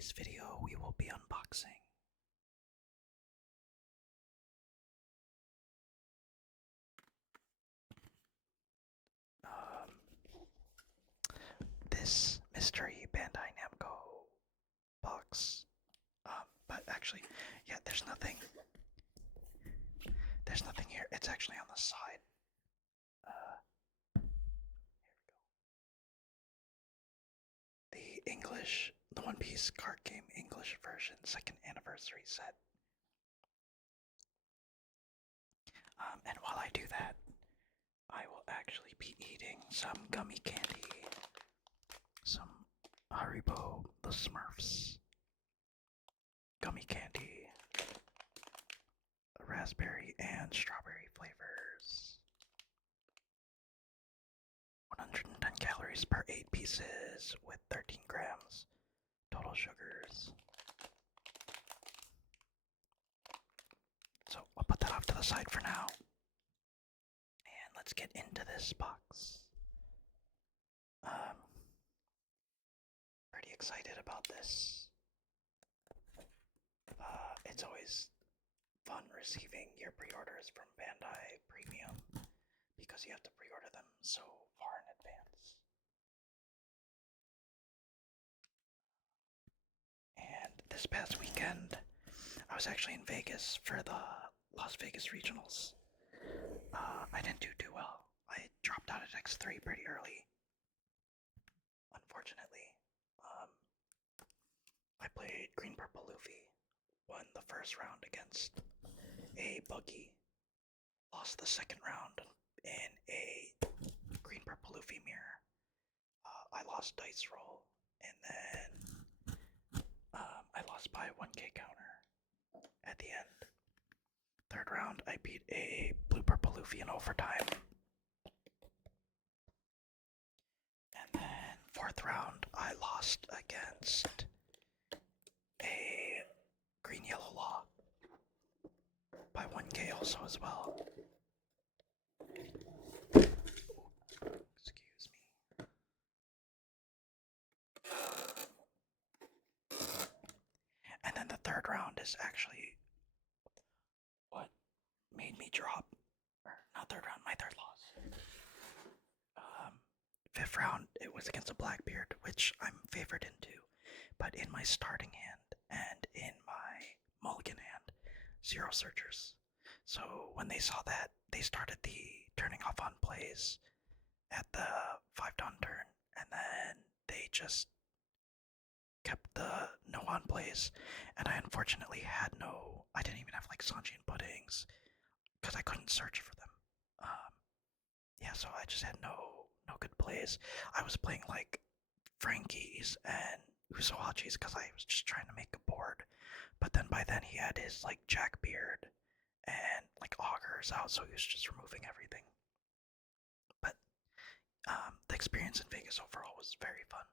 today's video, we will be unboxing this mystery Bandai Namco box. But actually, yeah, there's nothing. There's nothing here. It's actually on the side. Here we go. The English, the One Piece card game English version, second anniversary set. And while I do that, I will actually be eating some gummy candy, some Haribo the Smurfs gummy candy, raspberry and strawberry flavors. 110 calories per 8 pieces with 13 grams total sugars. So I'll put that off to the side for now. And let's get into this box. Pretty excited about this. It's always fun receiving your pre-orders from Bandai Premium because you have to pre-order them so far in advance. And this past weekend, I was actually in Vegas for the Las Vegas Regionals. I didn't do too well. I dropped out at X3 pretty early, unfortunately. I played Green Purple Luffy, won the first round against a buggy, lost the second round in a Green Purple Luffy mirror. I lost dice roll, and then I lost by 1k counter at the end. Third round, I beat a Blue Purple Luffy in overtime. And then fourth round, I lost against a Green Yellow Law by 1k also as well. Excuse me. And then the third round is actually what made me drop, or not third round, my third loss. Fifth round, it was against a Blackbeard, which I'm favored into, but in my starting hand and in my mulligan hand, 0 searchers. So when they saw that, they started the turning off on plays at the 5 dawn turn, and then they just kept the no on plays, and I unfortunately had no, I didn't even have like Sanji and Puddings, because I couldn't search for them. Yeah, so I just had no good plays. I was playing like Frankie's and Usohachi's because I was just trying to make a board, but then by then he had his like Jackbeard and like augers out, so he was just removing everything. But the experience in Vegas overall was very fun.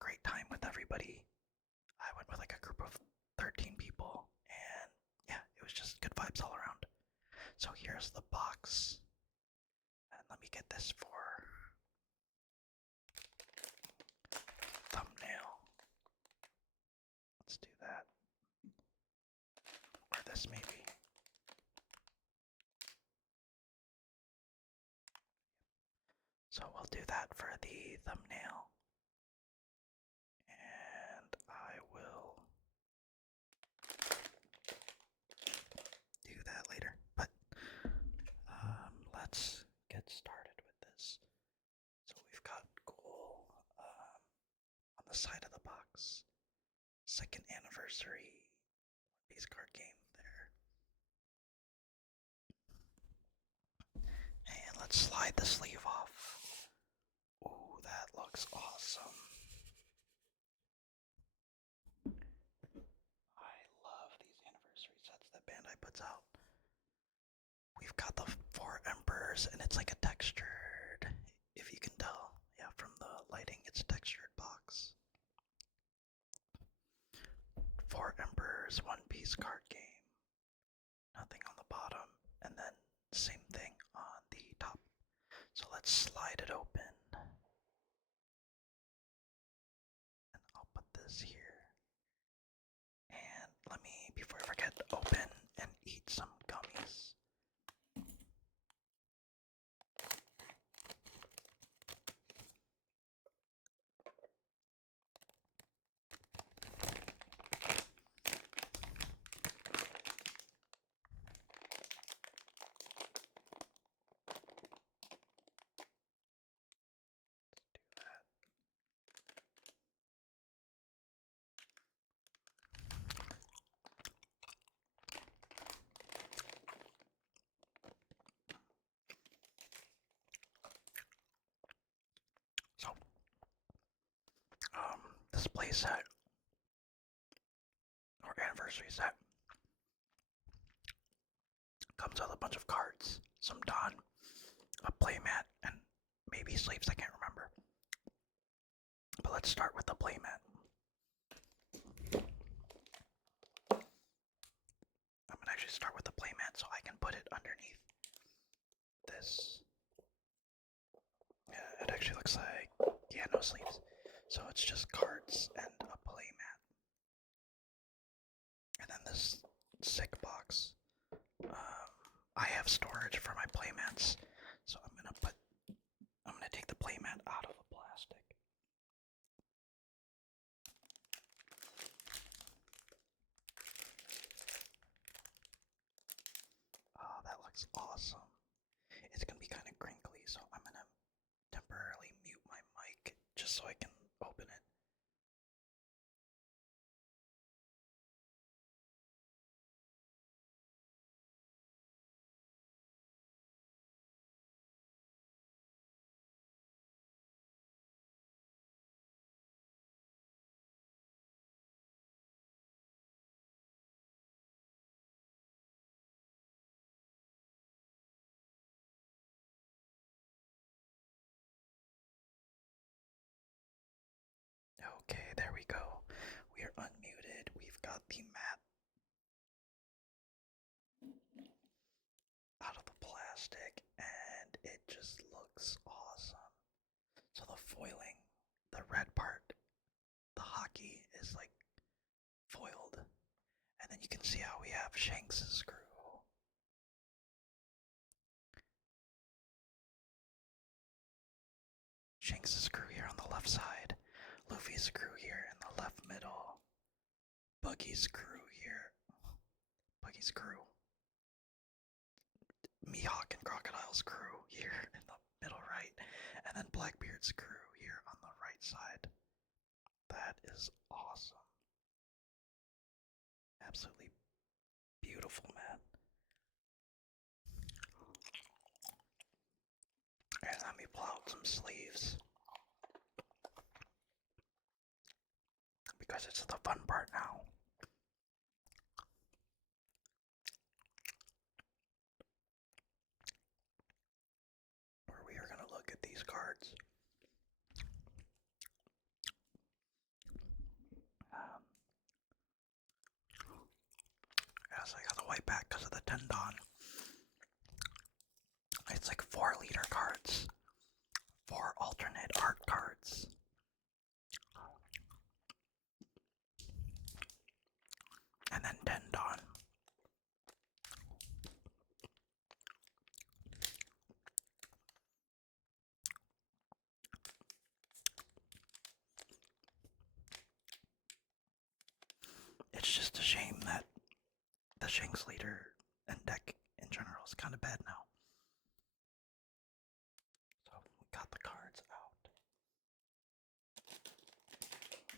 Great time with everybody. I went with like a group of 13 people, and yeah, it was just good vibes all around. So here's the box, and let me get this for thumbnail. Let's do that. Or this maybe. So we'll do that for the thumbnail. And I will do that later. But let's get started with this. So we've got cool on the side of the box. Second anniversary One Piece card game there. And let's slide the sleeve off. Ooh, that looks awesome. I love these anniversary sets that Bandai puts out. We've got the 4 Emperors, and it's like a textured, if you can tell, yeah, from the lighting, it's a textured box. 4 Emperors, One Piece card game. Nothing on the bottom, and then same thing on the top. So let's slide it open. And I'll put this here. Christmas play set or anniversary set. Comes with a bunch of cards, some Dawn, a playmat, and maybe sleeves, I can't remember. But let's start with the playmat. I'm gonna actually start with the playmat so I can put it underneath this. Yeah, it actually looks like, yeah, no sleeves. So it's just cards and a playmat. And then this sick box. I have storage for my playmats, so I'm gonna take the playmat out of the plastic. Oh, that looks awesome. It's gonna be kind of crinkly, so I'm gonna temporarily mute my mic just so I can open it. Okay, there we go. We are unmuted. We've got the mat out of the plastic, and it just looks awesome. So the foiling, the red part, the hockey is like foiled, and then you can see how we have Shanks' screw. Shanks' screw here on the left side, Luffy's screw here in the left middle, Buggy's screw here, Buggy's crew, Mihawk and Crocodile's crew here in the middle right, and then Blackbeard's crew here on the right side. That is awesome. Absolutely beautiful, man. And let me pull out some sleeves, because it's the fun part now. Where we are going to look at these cards. Yes, I got the white back because of the tendon. It's like 4 leader cards, 4 alternate art cards. And then tendon. It's just a shame that the Shanks leader and deck in general is kind of bad now. So we got the cards out.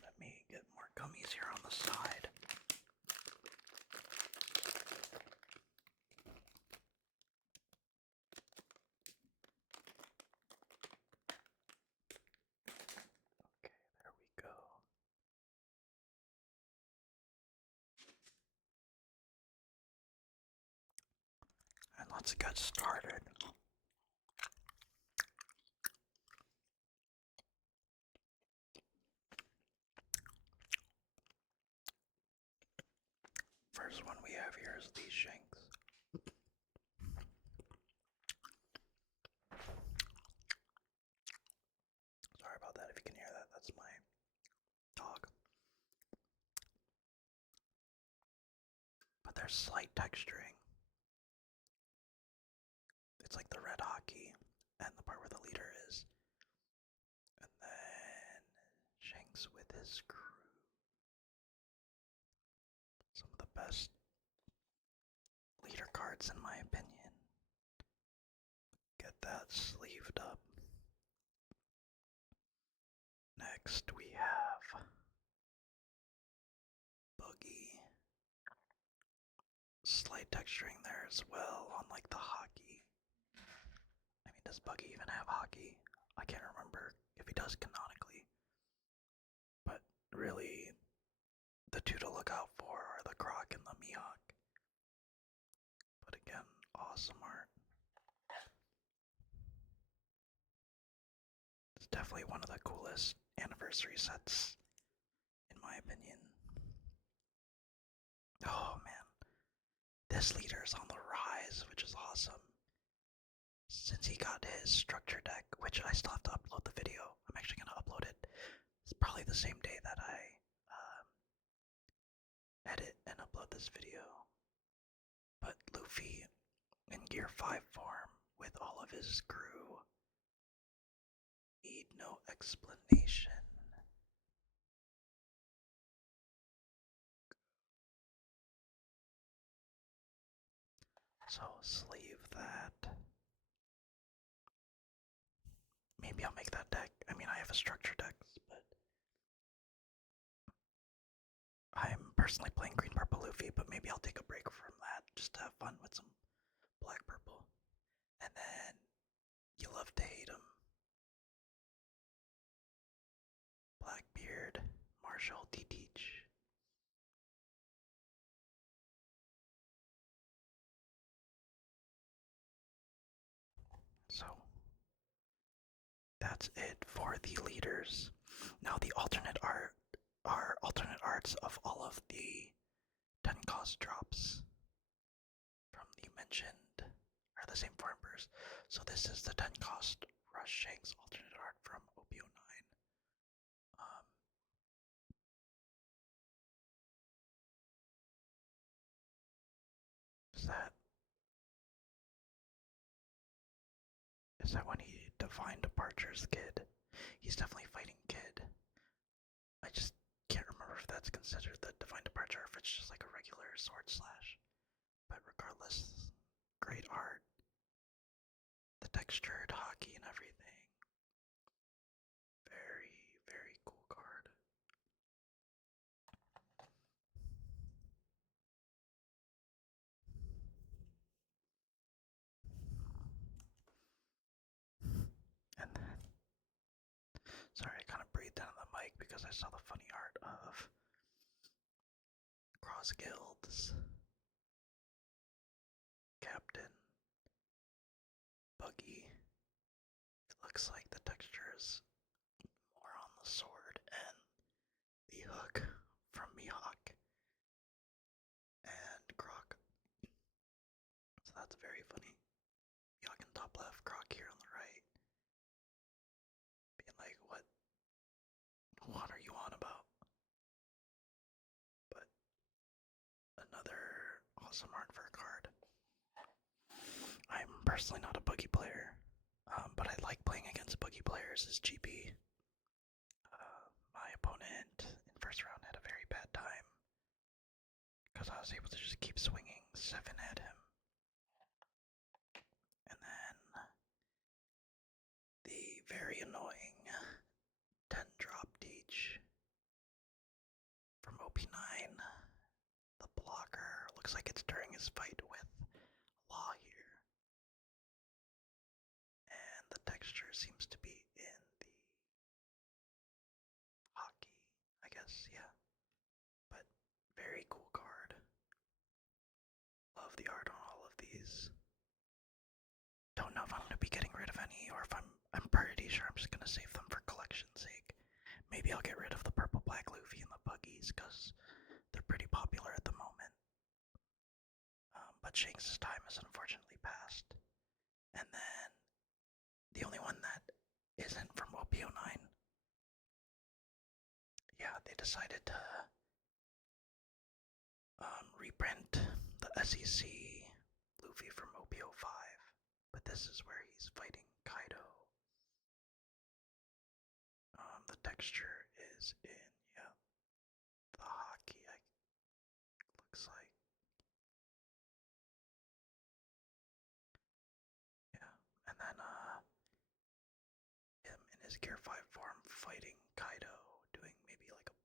Let me get more gummies here on the side. Okay, there we go. And let's get started. First one we have here is these Shanks. Sorry about that if you can hear that, that's my dog. But there's slight texturing. It's like the red hockey and the part where the leader is. And then Shanks with his crew. Some of the best leader cards in my opinion. Get that sleeved up. Next we have Boogie. Slight texturing there as well, unlike the hockey. I mean, does Buggy even have hockey? I can't remember if he does canonically. But really, the two to look out for are the Croc and the Mihawk. But again, awesome art. It's definitely one of the coolest anniversary sets, in my opinion. Oh man, this leader is on the rise, which is awesome. Since he got his structure deck, which I still have to upload the video, I'm actually going to upload it. It's probably the same day that I edit and upload this video. But Luffy in Gear 5 form with all of his crew need no explanation. So sleeve that. Maybe I'll make that deck. I mean, I have a structure deck, but I'm personally playing green purple Luffy, but maybe I'll take a break from that just to have fun with some black purple. And then you love to hate him. Blackbeard, Marshall T. Teach. So that's it for the leaders. Now the alternate art are alternate arts of all of the 10 cost drops from the mentioned, are the same four embers. So this is the 10 cost Rush Shanks alternate art from OPO9. Is that when he defined Departure's Kid? He's definitely fighting Kid. I just can't remember if that's considered the Divine Departure or if it's just like a regular sword slash. But regardless, great art. The textured hockey and everything. Very, very cool card. And then, sorry, I kind of breathed down the mic because I saw the funny art of Cross Guild's Captain Buggy. It looks like the texture is more on the sword and the hook from Mihawk and Croc. So that's very funny. Mihawk in top left, Croc here on the right. Being like, what are you on about? But another awesome art for a card. I'm personally not a Buggy player, but I like playing against Buggy players as GP. My opponent in first round had a very bad time because I was able to just keep swinging 7 at him. And then the very annoying 10 drop teach from OP9. The blocker looks like it's during his fight with Law here. And the texture seems to be in the hockey, I guess, yeah. But very cool card. Love the art on all of these. Don't know if I'm going to be getting rid of any, or if I'm pretty sure I'm just going to save them for collection's sake. Maybe I'll get rid of the purple black Luffy and the Buggies, because they're pretty popular at the moment. But Shanks' time has unfortunately passed. And then the only one that isn't from OPO9, yeah, they decided to reprint the SEC Luffy from OPO5. But this is where he's fighting Kaido. The texture is in, yeah, the hockey, looks like. Yeah, and then him in his Gear 5 form fighting Kaido, doing maybe like a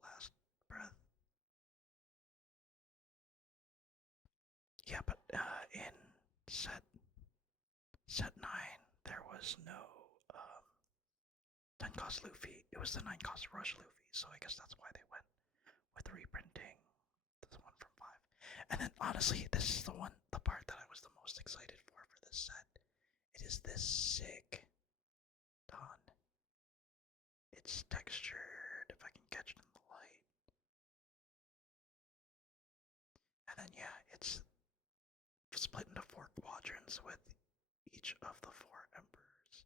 blast breath. Yeah, but in set 9, there was no 10 cost Luffy. It was the 9 cost Rush Luffy, so I guess that's why they went with reprinting this one from 5. And then honestly, this is the part that I was the most excited for this set. It is this sick Dawn. It's textured, if I can catch it in the light. And then yeah, it's split into 4 quadrants with each of the 4 embers.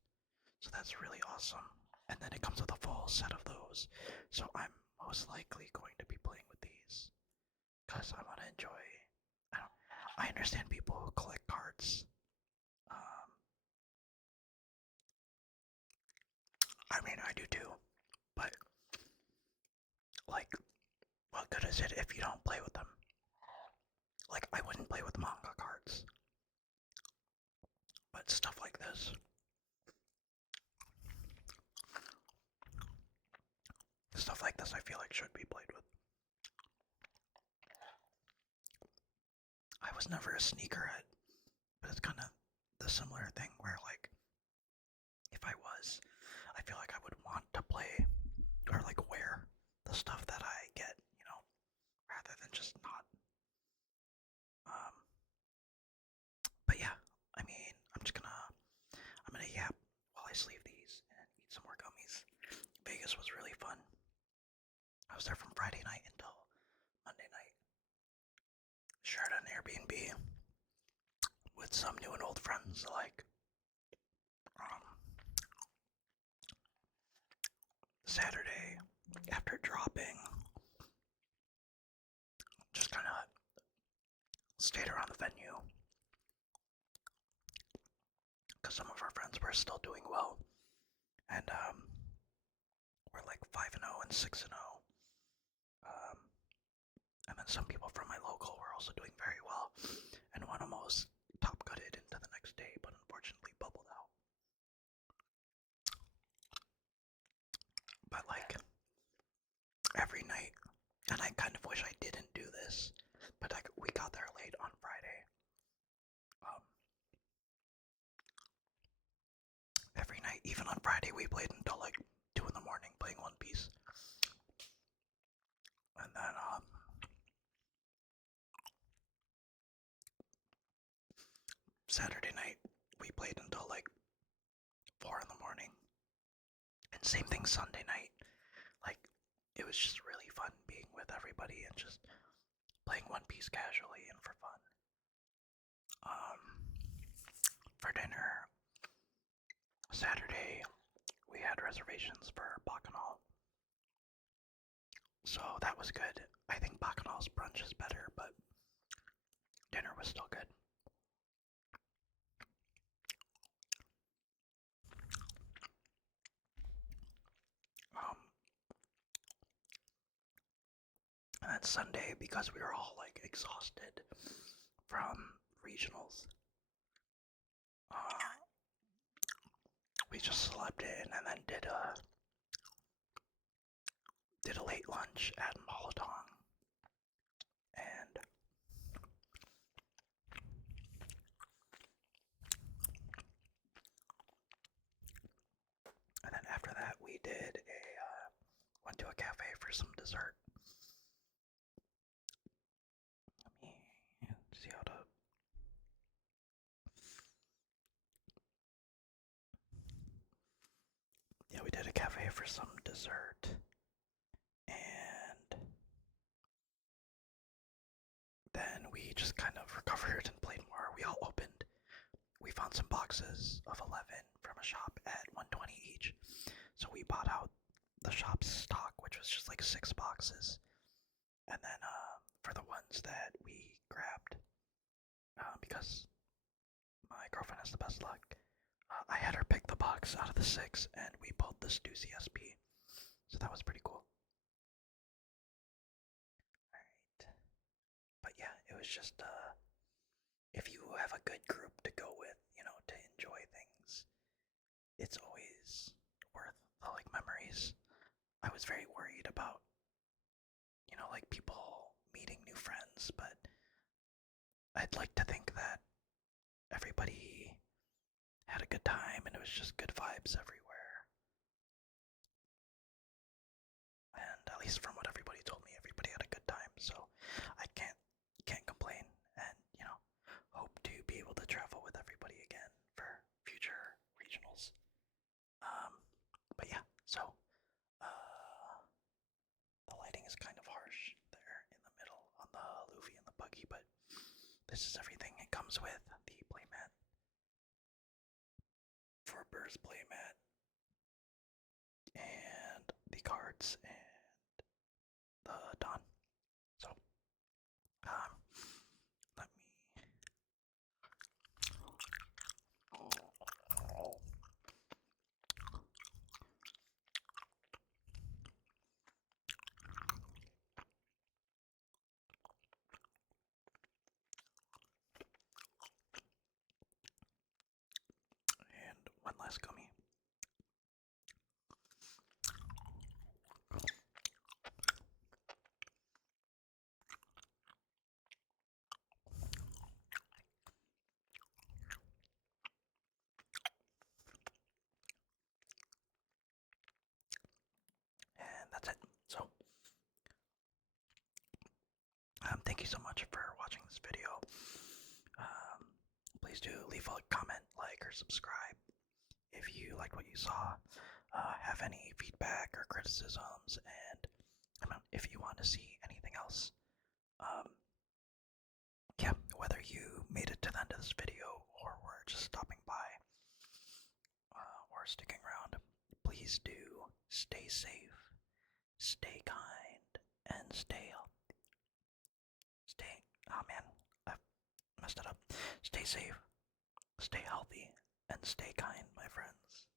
So that's really awesome. And then it comes with a full set of those. So I'm most likely going to be playing with these. Because I want to enjoy. I understand people who collect cards. I mean, I do too. But, like, what good is it if you don't play with them? Like, I wouldn't play with manga cards. But stuff like this. Stuff like this I feel like should be played with. I was never a sneakerhead, but it's kind of the similar thing where, like, if I was, I feel like I would want to play or, like, wear the stuff that I get, rather than just not. But yeah, I mean, I'm gonna yap while I sleeve these and eat some more gummies. Vegas was really fun. I was there from Friday night until Monday night. Shared an Airbnb with some new and old friends alike. Saturday, after dropping, just kind of stayed around the venue because some of our friends were still doing well, and we're like 5-0 and 6-0. And then some people from my local were also doing very well, and one almost top gutted into the next day, but unfortunately bubbled out. But like every night, and I kind of wish I didn't do this, but we got there late on Friday. Every night, even on Friday, we played until like 2 in the morning playing One Piece. And then Saturday night, we played until like 4 in the morning. And same thing Sunday night. Like, it was just really fun being with everybody and just playing One Piece casually and for fun. For dinner, Saturday, we had reservations for Bacchanal. So that was good. I think Bacchanal's brunch is better, but dinner was still good. And then Sunday, because we were all like exhausted from regionals, we just slept in and then did a late lunch at Molotong. And then after that, we went to a cafe for some dessert. Let me see how to. Yeah, we did a cafe for some dessert. And then we just kind of recovered and played more. We found some boxes of 11 from a shop at $120 each. So we bought out the shop's stock, which was just like 6 boxes. And then for the ones that we grabbed, because my girlfriend has the best luck, I had her pick the box out of the 6, and we pulled the Stussy SP. So that was pretty cool. Alright. But yeah, it was just, if you have a good group to go with, to enjoy things, it's always worth the, like, memories. I was very worried about, like, people meeting new friends, but I'd like to think that everybody had a good time and it was just good vibes everywhere. least from what everybody told me, everybody had a good time. So I can't complain, and hope to be able to travel with everybody again for future regionals. But yeah, so the lighting is kind of harsh there in the middle on the Luffy and the buggy, but this is everything it comes with: the playmat, for Burr's playmat, and the cards, and the Don. So, let me. And one last gummy. And that's it. So, thank you so much for watching this video. Please do leave a comment, like, or subscribe if you liked what you saw. Have any feedback or criticisms, and if you want to see anything else. Yeah, whether you made it to the end of this video or were just stopping by or sticking around, please do stay safe, stay kind, and stay healthy. Oh man, I messed it up. Stay safe, stay healthy, and stay kind, my friends.